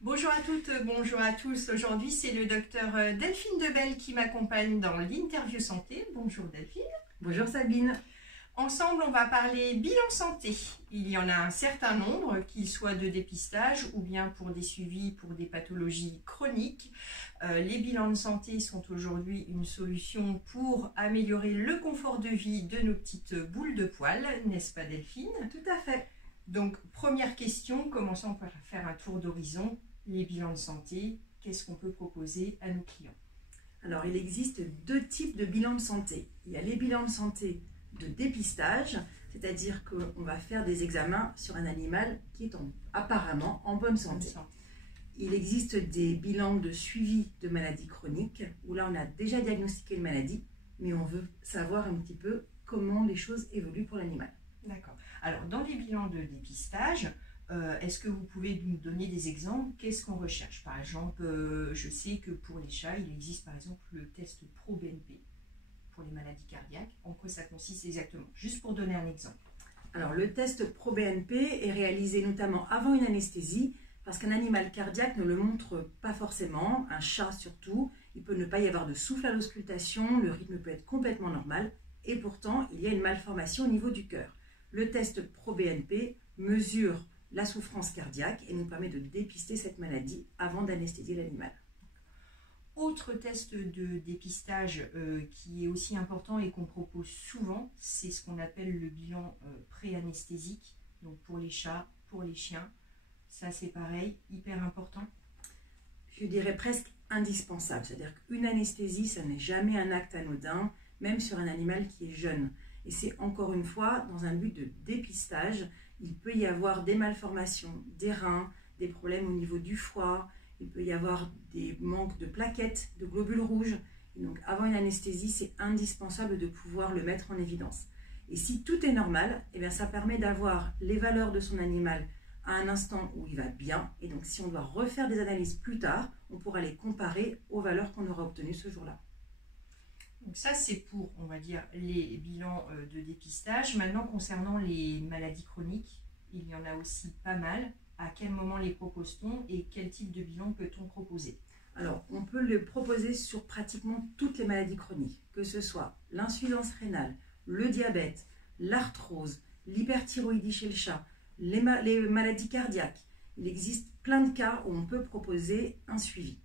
Bonjour à toutes, bonjour à tous. Aujourd'hui, c'est le docteur Delphine Debelle qui m'accompagne dans l'interview santé. Bonjour Delphine. Bonjour Sabine. Ensemble, on va parler bilan santé. Il y en a un certain nombre, qu'ils soient de dépistage ou bien pour des suivis pour des pathologies chroniques. Les bilans de santé sont aujourd'hui une solution pour améliorer le confort de vie de nos petites boules de poils, n'est-ce pas Delphine? Tout à fait. Donc, première question, commençons par faire un tour d'horizon. Les bilans de santé, qu'est-ce qu'on peut proposer à nos clients? Alors, il existe deux types de bilans de santé. Il y a les bilans de santé de dépistage, c'est-à-dire qu'on va faire des examens sur un animal qui est apparemment en bonne santé. Il existe des bilans de suivi de maladies chroniques, où là, on a déjà diagnostiqué une maladie, mais on veut savoir un petit peu comment les choses évoluent pour l'animal. D'accord. Alors, dans les bilans de dépistage, est-ce que vous pouvez nous donner des exemples? Qu'est-ce qu'on recherche? Par exemple, je sais que pour les chats, il existe par exemple le test Pro-BNP pour les maladies cardiaques. En quoi ça consiste exactement? Juste pour donner un exemple. Alors, le test Pro-BNP est réalisé notamment avant une anesthésie, parce qu'un animal cardiaque ne le montre pas forcément, un chat surtout. Il peut ne pas y avoir de souffle à l'auscultation, le rythme peut être complètement normal, et pourtant, il y a une malformation au niveau du cœur. Le test Pro-BNP mesure la souffrance cardiaque et nous permet de dépister cette maladie avant d'anesthésier l'animal. Autre test de dépistage qui est aussi important et qu'on propose souvent, c'est ce qu'on appelle le bilan pré-anesthésique, donc pour les chats, pour les chiens. Ça c'est pareil, hyper important. Je dirais presque indispensable, c'est-à-dire qu'une anesthésie, ça n'est jamais un acte anodin, même sur un animal qui est jeune. Et c'est encore une fois dans un but de dépistage. Il peut y avoir des malformations des reins, des problèmes au niveau du foie, il peut y avoir des manques de plaquettes, de globules rouges. Et donc avant une anesthésie, c'est indispensable de pouvoir le mettre en évidence. Et si tout est normal, eh bien, ça permet d'avoir les valeurs de son animal à un instant où il va bien. Et donc si on doit refaire des analyses plus tard, on pourra les comparer aux valeurs qu'on aura obtenues ce jour-là. Donc ça, c'est pour, on va dire, les bilans de dépistage. Maintenant, concernant les maladies chroniques, il y en a aussi pas mal. À quel moment les propose-t-on et quel type de bilan peut-on proposer? Alors, on peut le proposer sur pratiquement toutes les maladies chroniques, que ce soit l'insuffisance rénale, le diabète, l'arthrose, l'hyperthyroïdie chez le chat, les maladies cardiaques. Il existe plein de cas où on peut proposer un suivi.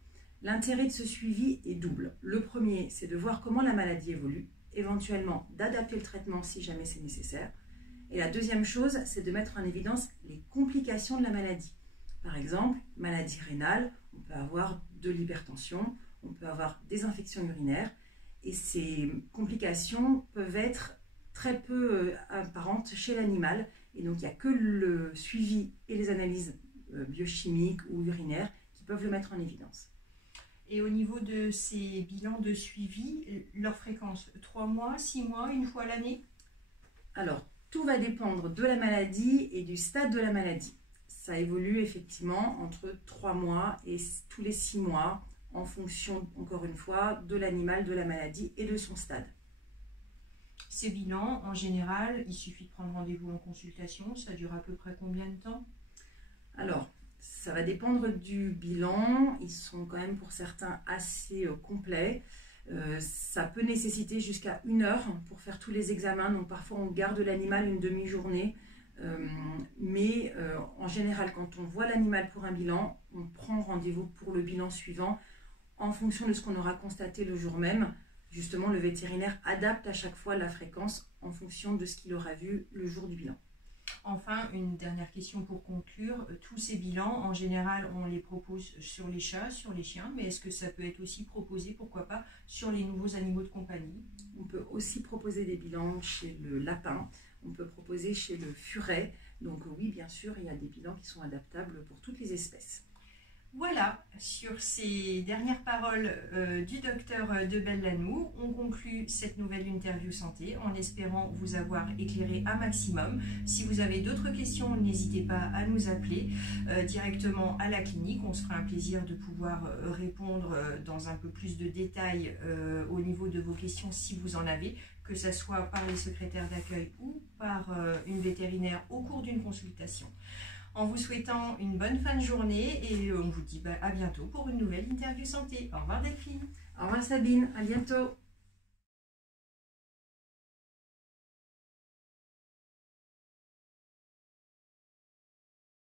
L'intérêt de ce suivi est double. Le premier, c'est de voir comment la maladie évolue, éventuellement d'adapter le traitement si jamais c'est nécessaire. Et la deuxième chose, c'est de mettre en évidence les complications de la maladie. Par exemple, maladie rénale, on peut avoir de l'hypertension, on peut avoir des infections urinaires, et ces complications peuvent être très peu apparentes chez l'animal, et donc il n'y a que le suivi et les analyses biochimiques ou urinaires qui peuvent le mettre en évidence. Et au niveau de ces bilans de suivi, leur fréquence, 3 mois, 6 mois, une fois à l'année? Alors, tout va dépendre de la maladie et du stade de la maladie. Ça évolue effectivement entre 3 mois et tous les 6 mois en fonction, encore une fois, de l'animal, de la maladie et de son stade. Ces bilans, en général, il suffit de prendre rendez-vous en consultation. Ça dure à peu près combien de temps? Alors, ça va dépendre du bilan. Ils sont quand même pour certains assez complets. Ça peut nécessiter jusqu'à 1 heure pour faire tous les examens. Donc parfois on garde l'animal une demi-journée. Mais en général, quand on voit l'animal pour un bilan, on prend rendez-vous pour le bilan suivant en fonction de ce qu'on aura constaté le jour même. Justement, le vétérinaire adapte à chaque fois la fréquence en fonction de ce qu'il aura vu le jour du bilan. Enfin, une dernière question pour conclure. Tous ces bilans, en général, on les propose sur les chats, sur les chiens, mais est-ce que ça peut être aussi proposé, pourquoi pas, sur les nouveaux animaux de compagnie? On peut aussi proposer des bilans chez le lapin, on peut proposer chez le furet. Donc oui, bien sûr, il y a des bilans qui sont adaptables pour toutes les espèces. Voilà, sur ces dernières paroles du docteur Debelle-Lanoux, on conclut cette nouvelle interview santé en espérant vous avoir éclairé un maximum. Si vous avez d'autres questions, n'hésitez pas à nous appeler directement à la clinique. On se fera un plaisir de pouvoir répondre dans un peu plus de détails au niveau de vos questions si vous en avez, que ce soit par les secrétaires d'accueil ou par une vétérinaire au cours d'une consultation. en vous souhaitant une bonne fin de journée et on vous dit à bientôt pour une nouvelle interview santé. Au revoir Delphine. Au revoir Sabine, à bientôt.